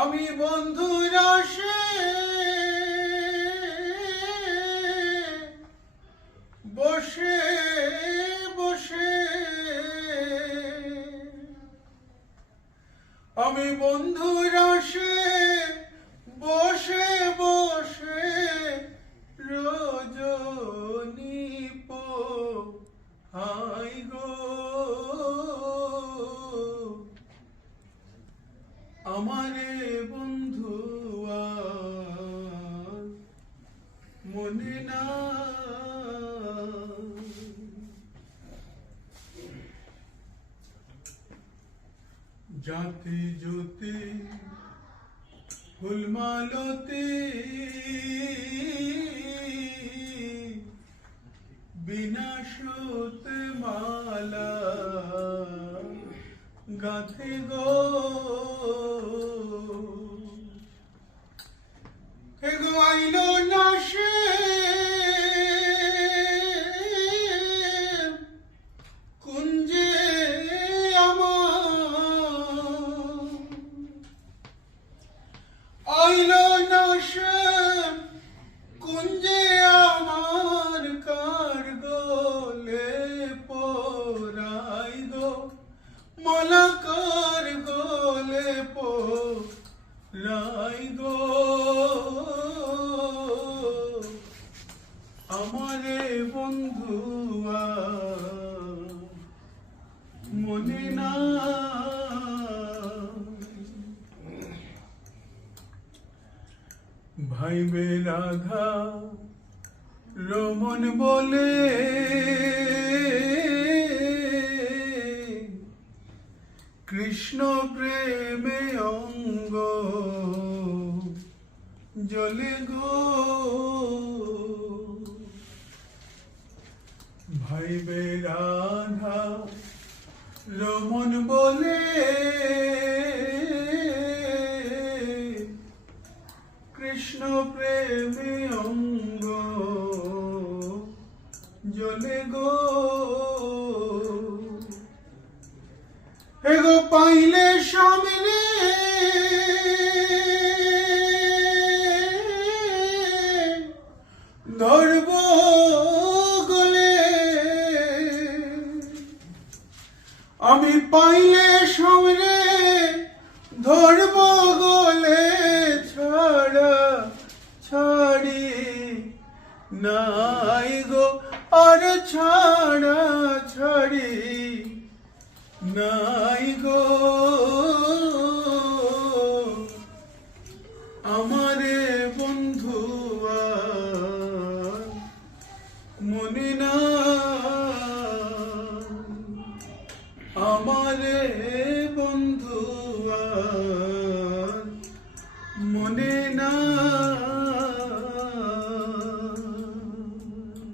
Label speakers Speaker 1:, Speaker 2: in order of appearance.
Speaker 1: আমি বন্ধুর আসে বসে বসে। আমি বন্ধুর আসে বসে বসে। রজনী পো হাই গো। আমারে বন্ধু মনে না। যাতে জ্যোতি ফুলমালতি বিনাশত মালা গাথে গো। বন্ধু মনে না। ভাইবে রাধা রমন বলে কৃষ্ণ প্রেমে অঙ্গ জলে গো। রমন বলে। কৃষ্ণ প্রেমে অঙ্গ জলে গো। এগো পাইলে সামনে আমি পাইলে সামনে ধর্ম গলে ছাড়া ছাড়ি নাই গো আর ছাড়া ছাড়ি নাই গো। মনে না আমারে